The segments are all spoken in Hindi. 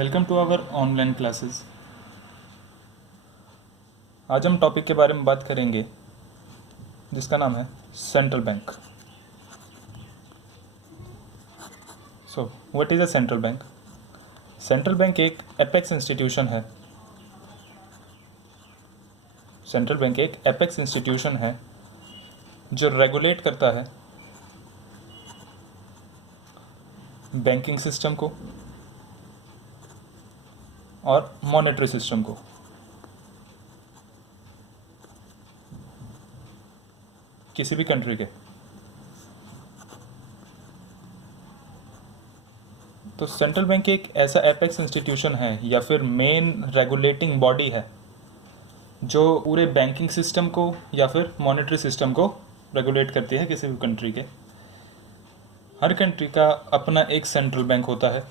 Welcome to our online classes. आज हम टॉपिक के बारे में बात करेंगे जिसका नाम है central bank. So what is a central bank? Central bank एक एपेक्स इंस्टीट्यूशन है। सेंट्रल बैंक एक एपेक्स इंस्टीट्यूशन है जो रेगुलेट करता है बैंकिंग सिस्टम को और मॉनेटरी सिस्टम को। किसी भी कंट्री के। तो सेंट्रल बैंक एक ऐसा एपेक्स इंस्टीट्यूशन है या फिर मेन रेगुलेटिंग बॉडी है जो पूरे बैंकिंग सिस्टम को या फिर मॉनेटरी सिस्टम को रेगुलेट करती है किसी भी कंट्री के। हर कंट्री का अपना एक सेंट्रल बैंक होता है।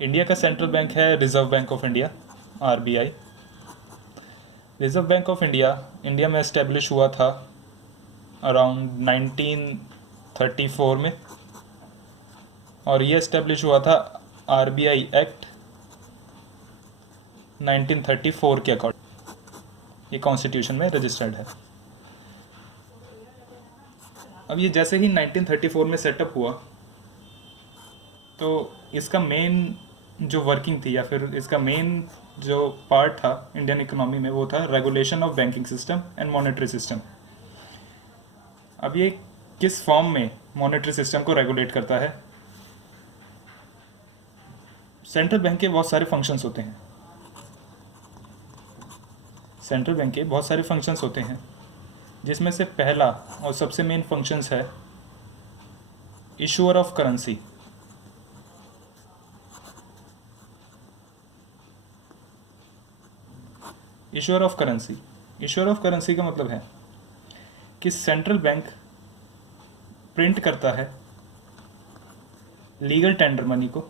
इंडिया का सेंट्रल बैंक है reserve bank of India, RBI. Reserve bank of India India में एस्टेब्लिश हुआ था अराउंड 1934 में, और ये एस्टेब्लिश हुआ था आरबीआई एक्ट 1934 के अकॉर्डिंग। ये कॉन्स्टिट्यूशन में रजिस्टर्ड है। अब ये जैसे ही 1934 में सेटअप हुआ तो इसका मेन जो वर्किंग थी या फिर इसका मेन जो पार्ट था इंडियन इकोनॉमी में वो था regulation of banking system and monetary system. अब ये किस फॉर्म में मॉनेटरी सिस्टम को रेगुलेट करता है? सेंट्रल बैंक के बहुत सारे फंक्शंस होते हैं। सेंट्रल बैंक के बहुत सारे फंक्शंस होते हैं जिसमें से पहला और सबसे मेन फंक्शंस है issuer of currency. Issuer of currency. Issuer of currency का मतलब है कि सेंट्रल बैंक प्रिंट करता है लीगल टेंडर मनी को।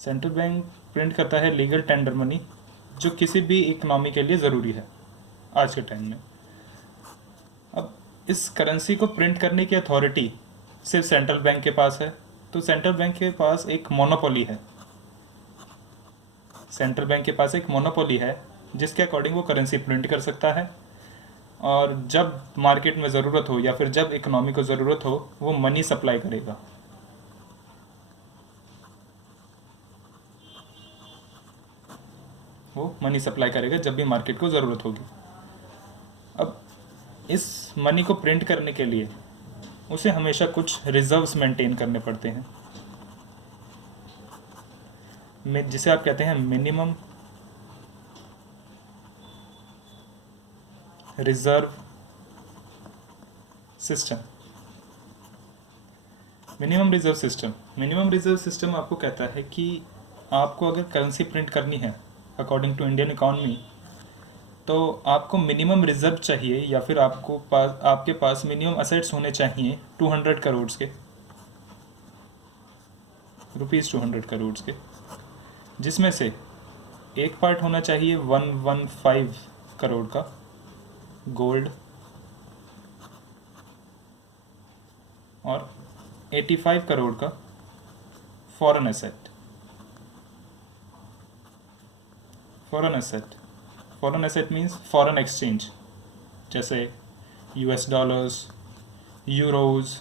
सेंट्रल बैंक प्रिंट करता है लीगल टेंडर मनी जो किसी भी इकोनॉमी के लिए ज़रूरी है आज के टाइम में। अब इस करेंसी को प्रिंट करने की अथॉरिटी सिर्फ सेंट्रल बैंक के पास है। तो सेंट्रल बैंक के पास एक मोनोपोली है। सेंट्रल बैंक के पास एक मोनोपोली है जिसके अकॉर्डिंग वो करेंसी प्रिंट कर सकता है, और जब मार्केट में ज़रूरत हो या फिर जब इकोनॉमी को ज़रूरत हो वो मनी सप्लाई करेगा। वो मनी सप्लाई करेगा जब भी मार्केट को ज़रूरत होगी। अब इस मनी को प्रिंट करने के लिए उसे हमेशा कुछ रिजर्व्स मेंटेन करने पड़ते हैं, जिसे आप कहते हैं minimum reserve system. Minimum reserve system. Minimum reserve system आपको कहता है कि आपको अगर करेंसी प्रिंट करनी है अकॉर्डिंग टू इंडियन इकॉनमी तो आपको मिनिमम रिजर्व चाहिए या फिर आपके पास मिनिमम असेट्स होने चाहिए 200 करोड़ के, रुपीज़ 200 करोड़ के, जिसमें से एक पार्ट होना चाहिए 115 करोड़ का गोल्ड और 85 करोड़ का foreign asset. Foreign asset means foreign exchange, जैसे यूएस डॉलर्स, यूरोज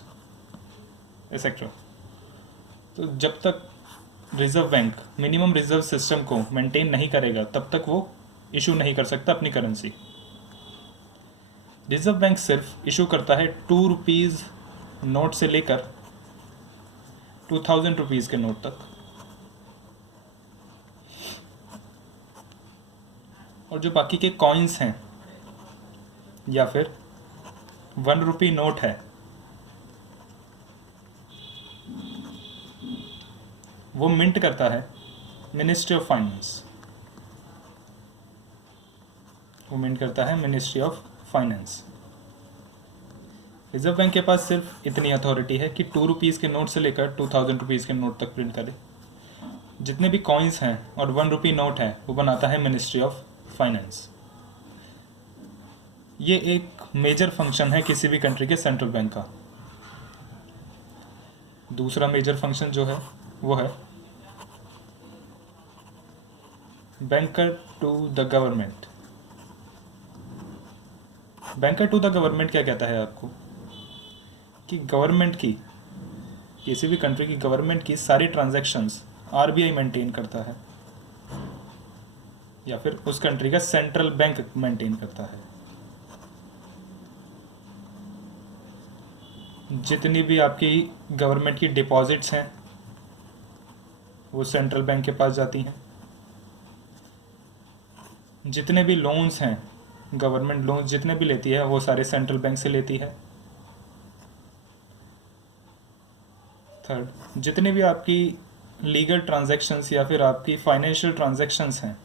एक्सेट्रा। तो जब तक reserve bank minimum reserve system को मेंटेन नहीं करेगा तब तक वो इशू नहीं कर सकता अपनी करेंसी। रिजर्व बैंक सिर्फ इशू करता है 2 रुपीज़ नोट से लेकर 2000 रुपीज़ के नोट तक, और जो बाकी के कॉइन्स हैं या फिर 1 रुपी नोट है वो मिंट करता है मिनिस्ट्री ऑफ फाइनेंस। वो मिंट करता है ministry of finance. Reserve bank के पास सिर्फ इतनी अथॉरिटी है कि 2 रुपीज़ के नोट से लेकर 2000 रुपीज़ के नोट तक प्रिंट करे। जितने भी कॉइन्स हैं और 1 रुपी नोट है वो बनाता है मिनिस्ट्री ऑफ फाइनेंस। ये एक मेजर फंक्शन है किसी भी कंट्री के सेंट्रल बैंक का। दूसरा मेजर फंक्शन जो है वो है banker to the government. Banker to the government क्या कहता है आपको कि गवर्नमेंट की, किसी भी कंट्री की गवर्नमेंट की सारी ट्रांजैक्शंस आरबीआई मेंटेन करता है या फिर उस कंट्री का सेंट्रल बैंक मेंटेन करता है। जितनी भी आपकी गवर्नमेंट की डिपॉजिट्स हैं वो सेंट्रल बैंक के पास जाती हैं। जितने भी लोन्स हैं, गवर्नमेंट लोन्स जितने भी लेती है वो सारे सेंट्रल बैंक से लेती है। थर्ड, जितनी भी आपकी लीगल ट्रांजैक्शंस या फिर आपकी फाइनेंशियल ट्रांजैक्शंस हैं,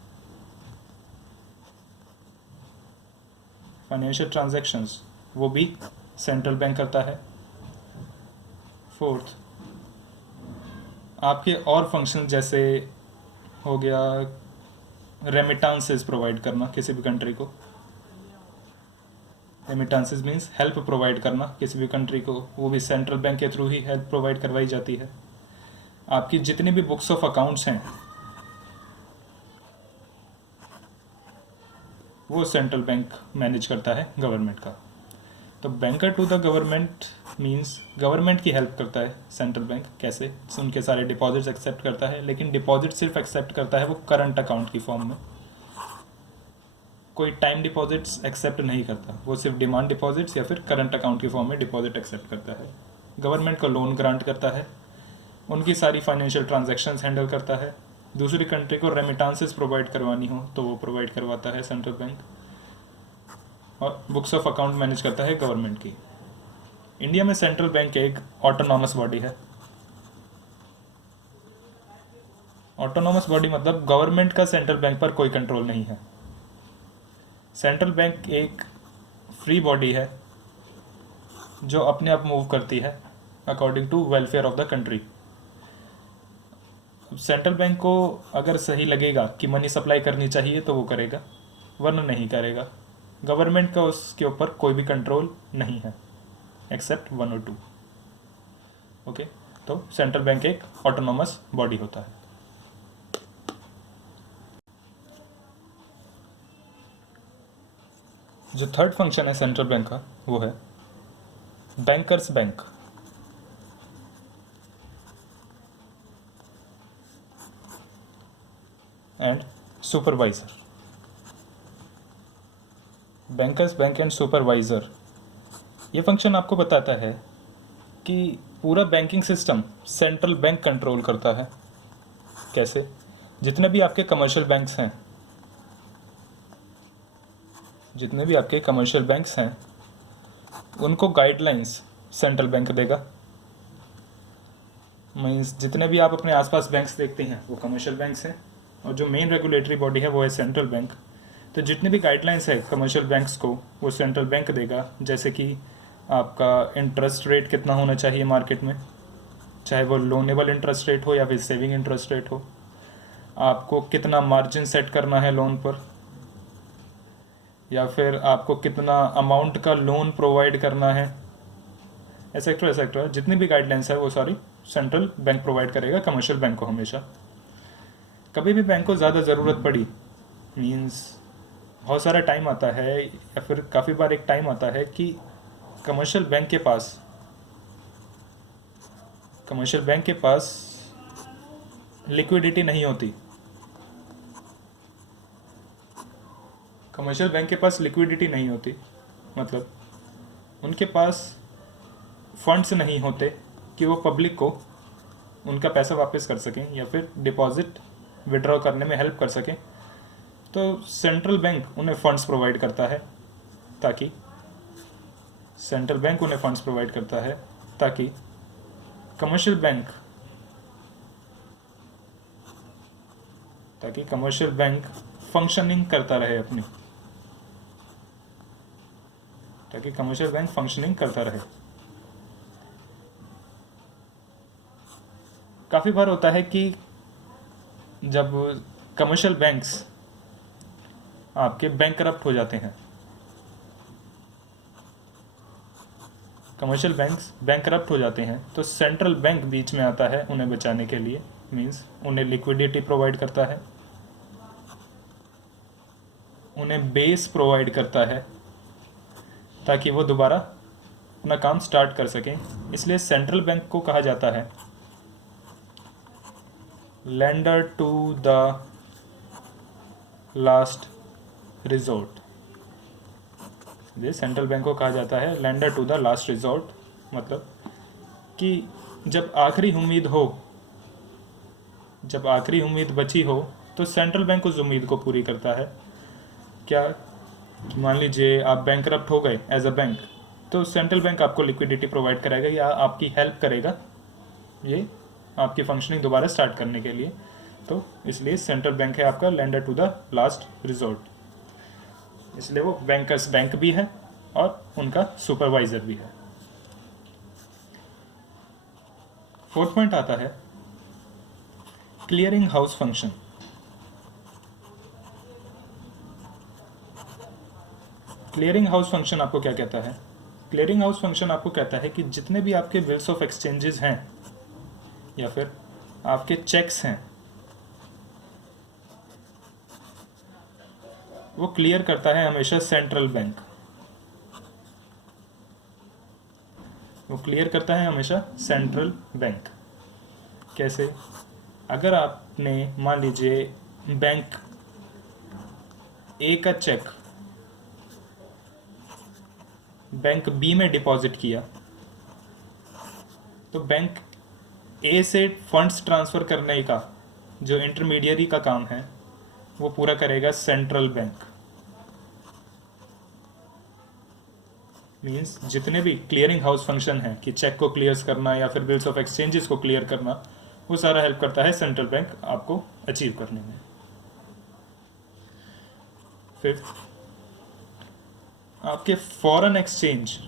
फाइनेंशियल ट्रांजैक्शंस वो भी सेंट्रल बैंक करता है। फोर्थ, आपके और फंक्शन जैसे हो गया रेमिटांसेस प्रोवाइड करना किसी भी कंट्री को। रेमिटांसेस मीन्स हेल्प प्रोवाइड करना किसी भी कंट्री को, वो भी सेंट्रल बैंक के थ्रू ही हेल्प प्रोवाइड करवाई जाती है। आपकी जितनी भी बुक्स ऑफ अकाउंट्स हैं वो सेंट्रल बैंक मैनेज करता है गवर्नमेंट का। तो banker to the government means government की हेल्प करता है सेंट्रल बैंक। कैसे? उनके सारे डिपॉजिट्स एक्सेप्ट करता है, लेकिन डिपॉजिट सिर्फ एक्सेप्ट करता है वो करंट अकाउंट की फॉर्म में, कोई टाइम डिपॉजिट्स एक्सेप्ट नहीं करता। वो सिर्फ डिमांड डिपॉजिट्स या फिर करंट अकाउंट की फॉर्म में डिपॉजिट एक्सेप्ट करता है। गवर्नमेंट को लोन ग्रांट करता है, उनकी सारी फाइनेंशियल ट्रांजैक्शंस हैंडल करता है। दूसरी कंट्री को रेमिटांसेस प्रोवाइड करवानी हो तो वो प्रोवाइड करवाता है सेंट्रल बैंक, और बुक्स ऑफ अकाउंट मैनेज करता है गवर्नमेंट की। इंडिया में सेंट्रल बैंक एक ऑटोनॉमस बॉडी है। ऑटोनॉमस बॉडी मतलब गवर्नमेंट का सेंट्रल बैंक पर कोई कंट्रोल नहीं है। सेंट्रल बैंक एक फ्री बॉडी है जो अपने आप मूव करती है according to welfare of the country. Central bank को अगर सही लगेगा कि मनी सप्लाई करनी चाहिए तो वो करेगा, वरना नहीं करेगा। गवर्नमेंट का उसके ऊपर कोई भी कंट्रोल नहीं है एक्सेप्ट 1 और 2। ओके, तो सेंट्रल बैंक एक ऑटोनॉमस बॉडी होता है। जो थर्ड फंक्शन है सेंट्रल बैंक का वो है bankers bank. And supervisor. Bankers bank and supervisor ये फंक्शन आपको बताता है कि पूरा banking system central bank control करता है। कैसे? जितने भी आपके कमर्शियल बैंक्स हैं, जितने भी आपके कमर्शियल बैंक्स हैं उनको गाइडलाइंस सेंट्रल बैंक देगा। मीन्स जितने भी आप अपने आसपास बैंक्स देखते हैं वो कमर्शियल बैंक्स हैं, और जो मेन रेगुलेटरी बॉडी है वो है सेंट्रल बैंक। तो जितने भी गाइडलाइंस है कमर्शियल बैंक्स को वो सेंट्रल बैंक देगा। जैसे कि आपका इंटरेस्ट रेट कितना होना चाहिए मार्केट में, चाहे वो लोनेबल इंटरेस्ट रेट हो या फिर सेविंग इंटरेस्ट रेट हो, आपको कितना मार्जिन सेट करना है लोन पर, या फिर आपको कितना अमाउंट का लोन प्रोवाइड करना है, एसेक्ट्रा एसेक्ट्रा। जितनी भी गाइडलाइंस है वो सारी सेंट्रल बैंक प्रोवाइड करेगा कमर्शियल बैंक को हमेशा। कभी भी बैंक को ज़्यादा ज़रूरत पड़ी, मीन्स बहुत सारा टाइम आता है या फिर काफ़ी बार एक टाइम आता है कि कमर्शियल बैंक के पास लिक्विडिटी नहीं होती। कमर्शियल बैंक के पास लिक्विडिटी नहीं होती मतलब उनके पास फंड्स नहीं होते कि वो पब्लिक को उनका पैसा वापस कर सकें या फिर डिपॉजिट विड्रॉ करने में हेल्प कर सकें। तो सेंट्रल बैंक उन्हें फंड्स प्रोवाइड करता है ताकि कमर्शियल बैंक फंक्शनिंग करता रहे काफ़ी बार होता है कि जब कमर्शियल बैंक्स आपके बैंक करप्ट हो जाते हैं, कमर्शियल बैंक्स बैंकरप्ट हो जाते हैं तो सेंट्रल बैंक बीच में आता है उन्हें बचाने के लिए, मींस उन्हें लिक्विडिटी प्रोवाइड करता है, उन्हें बेस प्रोवाइड करता है ताकि वो दोबारा अपना काम स्टार्ट कर सकें। इसलिए सेंट्रल बैंक को कहा जाता है lender to the last resort. ये सेंट्रल बैंक को कहा जाता है lender to the last resort, मतलब कि जब आखिरी उम्मीद हो, जब आखिरी उम्मीद बची हो तो सेंट्रल बैंक उस उम्मीद को पूरी करता है। क्या, मान लीजिए आप बैंकरप्ट हो गए एज अ बैंक, तो सेंट्रल बैंक आपको लिक्विडिटी प्रोवाइड कराएगा या आपकी हेल्प करेगा ये आपकी फंक्शनिंग दोबारा स्टार्ट करने के लिए। तो इसलिए सेंट्रल बैंक है आपका lender to the last resort, इसलिए वो बैंकर्स बैंक भी है और उनका सुपरवाइजर भी है। फोर्थ पॉइंट आता है clearing house function. Clearing house function आपको क्या कहता है? क्लियरिंग हाउस फंक्शन आपको कहता है कि जितने भी आपके बिल्स ऑफ एक्सचेंजेस हैं या फिर आपके चेक्स हैं, वो क्लियर करता है हमेशा सेंट्रल बैंक। वो क्लियर करता है हमेशा सेंट्रल बैंक। कैसे? अगर आपने मान लीजिए बैंक ए का चेक बैंक बी में डिपॉजिट किया, तो बैंक ए से फंड्स ट्रांसफ़र करने का जो इंटरमीडियरी का काम है वो पूरा करेगा सेंट्रल बैंक। मींस जितने भी क्लियरिंग हाउस फंक्शन है कि चेक को क्लियर करना या फिर बिल्स ऑफ एक्सचेंजेस को क्लियर करना, वो सारा हेल्प करता है सेंट्रल बैंक आपको अचीव करने में। फिफ्थ, आपके फॉरेन एक्सचेंज,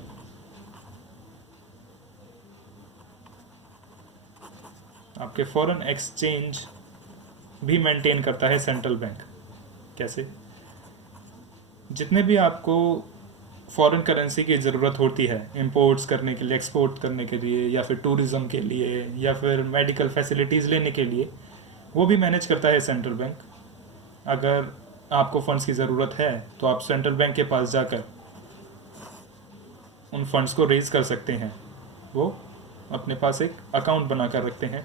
आपके फॉरेन एक्सचेंज भी मेंटेन करता है सेंट्रल बैंक। कैसे? जितने भी आपको फॉरेन करेंसी की ज़रूरत होती है इंपोर्ट्स करने के लिए, एक्सपोर्ट करने के लिए, या फिर टूरिज़्म के लिए, या फिर मेडिकल फैसिलिटीज़ लेने के लिए, वो भी मैनेज करता है सेंट्रल बैंक। अगर आपको फंड्स की ज़रूरत है तो आप सेंट्रल बैंक के पास जाकर उन फंड्स को रेज़ कर सकते हैं। वो अपने पास एक अकाउंट बना कर रखते हैं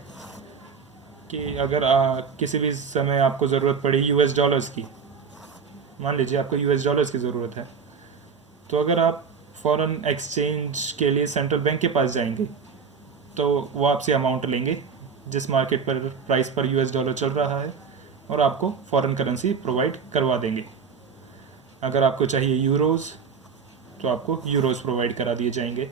कि अगर किसी भी समय आपको ज़रूरत पड़ी यूएस डॉलर्स की, मान लीजिए आपको यूएस डॉलर्स की ज़रूरत है, तो अगर आप फॉरेन एक्सचेंज के लिए सेंट्रल बैंक के पास जाएंगे तो वो आपसे अमाउंट लेंगे जिस मार्केट पर प्राइस पर यूएस डॉलर चल रहा है और आपको फॉरेन करेंसी प्रोवाइड करवा देंगे। अगर आपको चाहिए यूरोज़ तो आपको यूरोज़ प्रोवाइड करा दिए जाएंगे।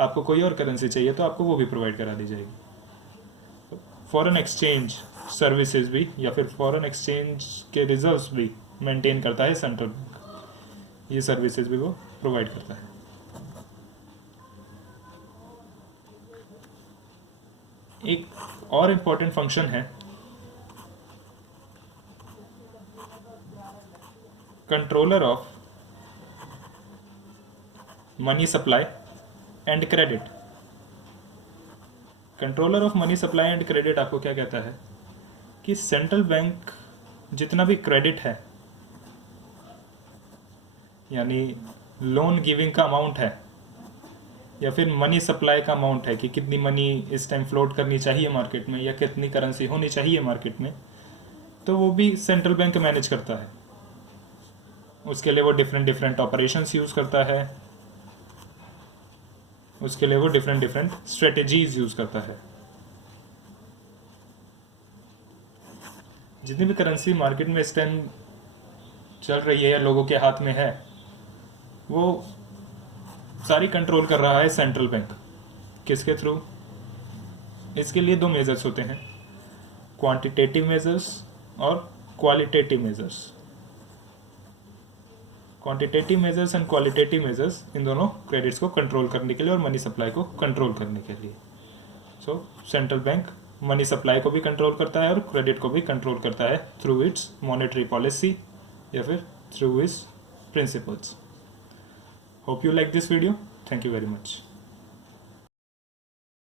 आपको कोई और करेंसी चाहिए तो आपको वो भी प्रोवाइड करा दी जाएगी। फॉरेन एक्सचेंज सर्विसेज भी या फिर फॉरेन एक्सचेंज के रिजर्व्स भी मेंटेन करता है सेंट्रल बैंक। ये सर्विसेज भी वो प्रोवाइड करता है। एक और इम्पॉर्टेंट फंक्शन है controller of money supply and credit. Controller of money supply and credit आपको क्या कहता है कि सेंट्रल बैंक जितना भी क्रेडिट है, यानी लोन गिविंग का अमाउंट है या फिर मनी सप्लाई का अमाउंट है कि कितनी मनी इस टाइम फ्लोट करनी चाहिए मार्केट में या कितनी करेंसी होनी चाहिए मार्केट में, तो वो भी सेंट्रल बैंक मैनेज करता है। उसके लिए वो डिफरेंट ऑपरेशंस यूज़ करता है, उसके लिए वो डिफरेंट स्ट्रेटजीज यूज़ करता है। जितनी भी करेंसी मार्केट में इस टाइम चल रही है या लोगों के हाथ में है, वो सारी कंट्रोल कर रहा है सेंट्रल बैंक। किसके थ्रू? इसके लिए दो मेजर्स होते हैं, क्वांटिटेटिव मेजर्स और qualitative measures. Quantitative measures and qualitative measures, इन दोनों क्रेडिट्स को कंट्रोल करने के लिए और मनी सप्लाई को कंट्रोल करने के लिए। सो सेंट्रल बैंक मनी सप्लाई को भी कंट्रोल करता है और क्रेडिट को भी कंट्रोल करता है थ्रू इट्स मॉनेटरी पॉलिसी या फिर through it's principles. Hope you like this video. Thank you very much.